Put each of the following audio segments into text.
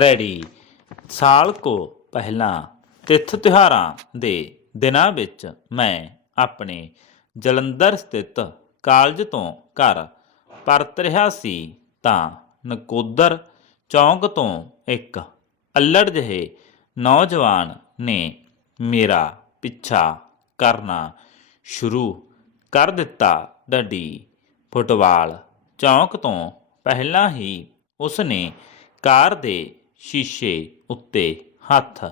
Ready. ਸਾਲ ਕੋ ਪਹਿਲਾਂ ਤਿੱਥ ਤਿਉਹਾਰਾਂ ਦੇ ਦਿਨਾਂ ਵਿੱਚ ਮੈਂ ਆਪਣੇ ਜਲੰਧਰ ਸਥਿਤ ਕਾਲਜ ਤੋਂ ਘਰ ਪਰਤ ਰਿਹਾ ਸੀ ਤਾਂ ਨਕੋਦਰ ਚੌਂਕ ਤੋਂ ਇੱਕ ਅਲੜ ਜਿਹੇ ਨੌਜਵਾਨ ਨੇ ਮੇਰਾ ਪਿੱਛਾ ਕਰਨਾ ਸ਼ੁਰੂ ਕਰ ਦਿੱਤਾ ਡੱਡੀ। ਫੁੱਟਬਾਲ ਚੌਂਕ ਤੋਂ ਪਹਿਲਾਂ ਹੀ ਉਸਨੇ ਕਾਰ ਦੇ ਸ਼ੀਸ਼ੇ ਉੱਤੇ ਹੱਥ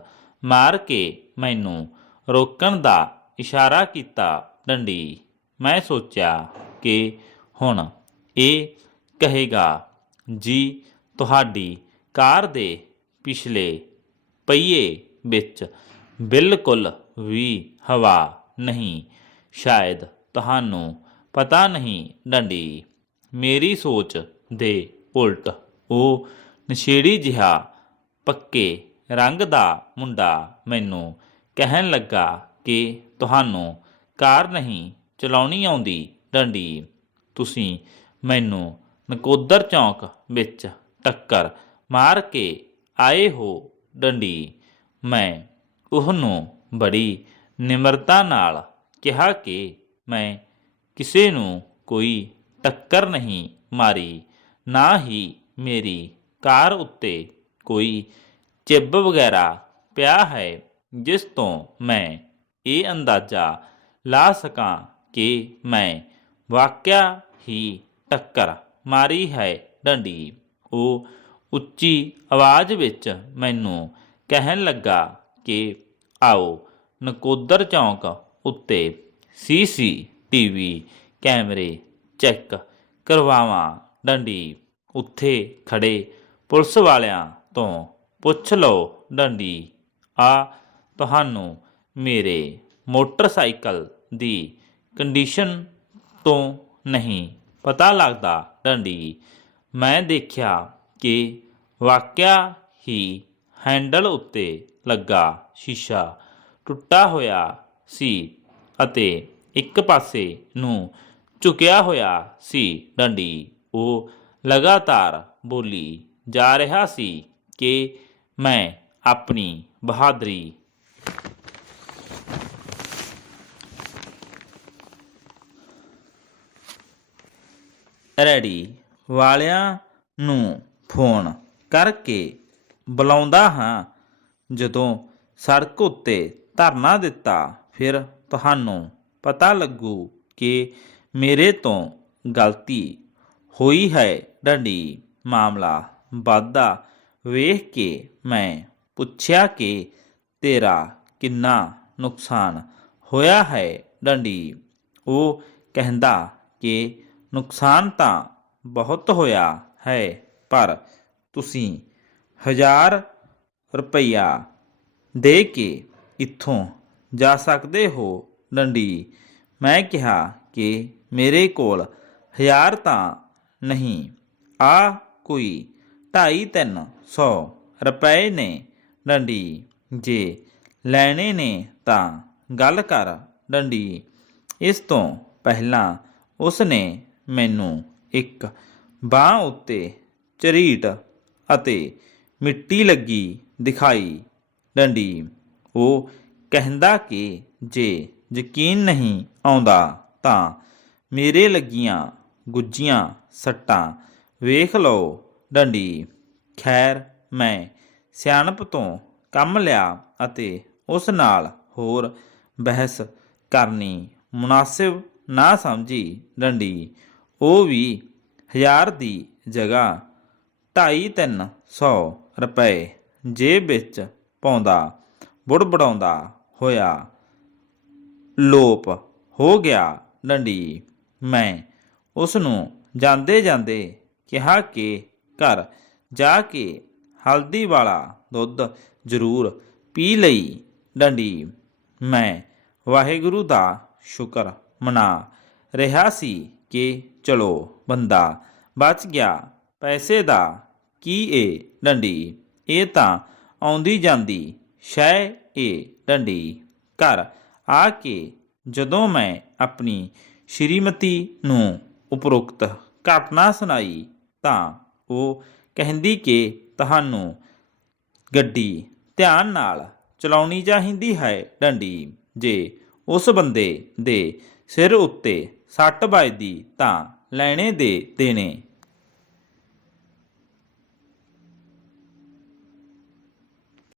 ਮਾਰ ਕੇ ਮੈਨੂੰ ਰੋਕਣ ਦਾ ਇਸ਼ਾਰਾ ਕੀਤਾ ਡੰਡੀ। ਮੈਂ ਸੋਚਿਆ ਕਿ ਹੁਣ ਇਹ ਕਹੇਗਾ, ਜੀ, ਤੁਹਾਡੀ ਕਾਰ ਦੇ ਪਿਛਲੇ ਪਹੀਏ ਵਿੱਚ ਬਿਲਕੁਲ ਵੀ ਹਵਾ ਨਹੀਂ। ਸ਼ਾਇਦ ਤੁਹਾਨੂੰ ਪਤਾ ਨਹੀਂ ਡੰਡੀ। ਮੇਰੀ ਸੋਚ ਦੇ ਉਲਟ ਉਹ ਨਸ਼ੇੜੀ ਜਿਹਾ ਪੱਕੇ ਰੰਗ ਦਾ ਮੁੰਡਾ ਮੈਨੂੰ ਕਹਿਣ ਲੱਗਾ ਕਿ ਤੁਹਾਨੂੰ ਕਾਰ ਨਹੀਂ ਚਲਾਉਣੀ ਆਉਂਦੀ ਡੰਡੀ। ਤੁਸੀਂ ਮੈਨੂੰ ਨਕੋਦਰ ਚੌਂਕ ਵਿੱਚ ਟੱਕਰ ਮਾਰ ਕੇ ਆਏ ਹੋ ਡੰਡੀ। ਮੈਂ ਉਹਨੂੰ ਬੜੀ ਨਿਮਰਤਾ ਨਾਲ ਕਿਹਾ ਕਿ ਮੈਂ ਕਿਸੇ ਨੂੰ ਕੋਈ ਟੱਕਰ ਨਹੀਂ ਮਾਰੀ, ਨਾ ਹੀ ਮੇਰੀ ਕਾਰ ਉੱਤੇ ਕੋਈ ਚਿੱਬ ਵਗੈਰਾ ਪਿਆ ਹੈ, ਜਿਸ ਤੋਂ ਮੈਂ ਇਹ ਅੰਦਾਜ਼ਾ ਲਾ ਸਕਾਂ ਕਿ ਮੈਂ ਵਾਕਿਆ ਹੀ ਟੱਕਰ ਮਾਰੀ ਹੈ ਡੰਡੀ। ਉਹ ਉੱਚੀ ਆਵਾਜ਼ ਵਿੱਚ ਮੈਨੂੰ ਕਹਿਣ ਲੱਗਾ ਕਿ, ਆਓ, ਨਕੋਦਰ ਚੌਂਕ ਉੱਤੇ ਸੀਸੀ ਟੀਵੀ ਕੈਮਰੇ ਚੈੱਕ ਕਰਵਾਵਾਂ। ਡੰਡੀ ਉੱਥੇ ਖੜੇ ਪੁਲਿਸ ਵਾਲਿਆਂ ਤੋਂ ਪੁੱਛ ਲਓ ਡੰਡੀ, ਆ ਤੁਹਾਨੂੰ ਮੇਰੇ ਮੋਟਰਸਾਈਕਲ ਦੀ ਕੰਡੀਸ਼ਨ ਤੋਂ ਨਹੀਂ ਪਤਾ ਲੱਗਦਾ ਡੰਡੀ। ਮੈਂ ਦੇਖਿਆ ਕਿ ਵਾਕਿਆ ਹੀ ਹੈਂਡਲ ਉੱਤੇ ਲੱਗਾ ਸ਼ੀਸ਼ਾ ਟੁੱਟਾ ਹੋਇਆ ਸੀ ਅਤੇ ਇੱਕ ਪਾਸੇ ਨੂੰ ਝੁਕਿਆ ਹੋਇਆ ਸੀ ਡੰਡੀ। ਉਹ ਲਗਾਤਾਰ ਬੋਲੀ ਜਾ ਰਿਹਾ ਸੀ ਕਿ ਮੈਂ ਆਪਣੀ ਬਹਾਦਰੀ ਰੈਡੀ ਵਾਲਿਆਂ ਨੂੰ ਫੋਨ ਕਰਕੇ ਬੁਲਾਉਂਦਾ ਹਾਂ ਜਦੋਂ ਸੜਕ ਉੱਤੇ ਧਰਨਾ ਦਿੱਤਾ ਫਿਰ ਤੁਹਾਨੂੰ ਪਤਾ ਲੱਗੂ ਕਿ ਮੇਰੇ ਤੋਂ ਗਲਤੀ ਹੋਈ ਹੈ ਡੰਡੀ ਮਾਮਲਾ ਵਾਧਾ ਵੇਖ ਕੇ ਮੈਂ ਪੁੱਛਿਆ ਕਿ ਤੇਰਾ ਕਿੰਨਾ ਨੁਕਸਾਨ ਹੋਇਆ ਹੈ ਡੰਡੀ ਉਹ ਕਹਿੰਦਾ ਕਿ ਨੁਕਸਾਨ ਤਾਂ ਬਹੁਤ ਹੋਇਆ ਹੈ ਪਰ ਤੁਸੀਂ ਹਜ਼ਾਰ ਰੁਪਈਆ ਦੇ ਕੇ ਇੱਥੋਂ ਜਾ ਸਕਦੇ ਹੋ ਡੰਡੀ ਮੈਂ ਕਿਹਾ ਕਿ ਮੇਰੇ ਕੋਲ ਹਜ਼ਾਰ ਤਾਂ ਨਹੀਂ ਆ ਕੋਈ ਢਾਈ ਤਿੰਨ ਸੌ ਰੁਪਏ ਨੇ, ਡੰਡੀ। ਜੇ ਲੈਣੇ ਨੇ ਤਾਂ ਗੱਲ ਕਰ, ਡੰਡੀ। ਇਸ ਤੋਂ ਪਹਿਲਾਂ ਉਸ ਨੇ ਮੈਨੂੰ ਇੱਕ ਬਾਹ ਉੱਤੇ ਝਰੀਟ ਅਤੇ ਮਿੱਟੀ ਲੱਗੀ ਦਿਖਾਈ, ਡੰਡੀ। ਉਹ ਕਹਿੰਦਾ ਕਿ ਜੇ ਯਕੀਨ ਨਹੀਂ ਆਉਂਦਾ ਤਾਂ ਮੇਰੇ ਲੱਗੀਆਂ ਗੁੱਜੀਆਂ ਸੱਟਾਂ ਵੇਖ ਲਓ। ਡੰਡੀ। ਖੈਰ, ਮੈਂ ਸਿਆਣਪ ਤੋਂ ਕੰਮ ਲਿਆ ਅਤੇ ਉਸ ਨਾਲ ਹੋਰ ਬਹਿਸ ਕਰਨੀ ਮੁਨਾਸਿਬ ਨਾ ਸਮਝੀ ਡੰਡੀ। ਉਹ ਵੀ ਹਜ਼ਾਰ ਦੀ ਜਗ੍ਹਾ ਢਾਈ ਤਿੰਨ ਸੌ ਰੁਪਏ ਜੇਬ ਵਿੱਚ ਪਾਉਂਦਾ, ਬੁੜਬੜਾਉਂਦਾ ਹੋਇਆ ਲੋਪ ਹੋ ਗਿਆ ਡੰਡੀ। ਮੈਂ ਉਸ ਨੂੰ ਜਾਂਦੇ ਜਾਂਦੇ ਕਿਹਾ ਕਿ ਘਰ। ਜਾ ਕੇ ਹਲਦੀ ਵਾਲਾ ਦੁੱਧ ਜ਼ਰੂਰ ਪੀ ਲਈ, ਡੰਡੀ। ਮੈਂ ਵਾਹਿਗੁਰੂ ਦਾ ਸ਼ੁਕਰ ਮਨਾ ਰਿਹਾ ਸੀ ਕਿ ਚਲੋ ਬੰਦਾ ਬਚ ਗਿਆ, ਪੈਸੇ ਦਾ ਕੀ ਏ ਡੰਡੀ। ਇਹ ਤਾਂ ਆਉਂਦੀ ਜਾਂਦੀ ਸ਼ੈ ਏ ਡੰਡੀ। ਘਰ ਆ ਕੇ ਜਦੋਂ ਮੈਂ ਆਪਣੀ ਸ਼੍ਰੀਮਤੀ ਨੂੰ ਉਪਰੋਕਤ ਘਟਨਾ ਸੁਣਾਈ ਤਾਂ ਉਹ ਕਹਿੰਦੀ ਕਿ ਤੁਹਾਨੂੰ ਗੱਡੀ ਧਿਆਨ ਨਾਲ ਚਲਾਉਣੀ ਚਾਹੀਦੀ ਹੈ ਡੰਡੀ। ਜੇ ਉਸ ਬੰਦੇ ਦੇ ਸਿਰ ਉੱਤੇ ਸੱਟ ਵੱਜਦੀ ਤਾਂ ਲੈਣੇ ਦੇ ਦੇਣੇ।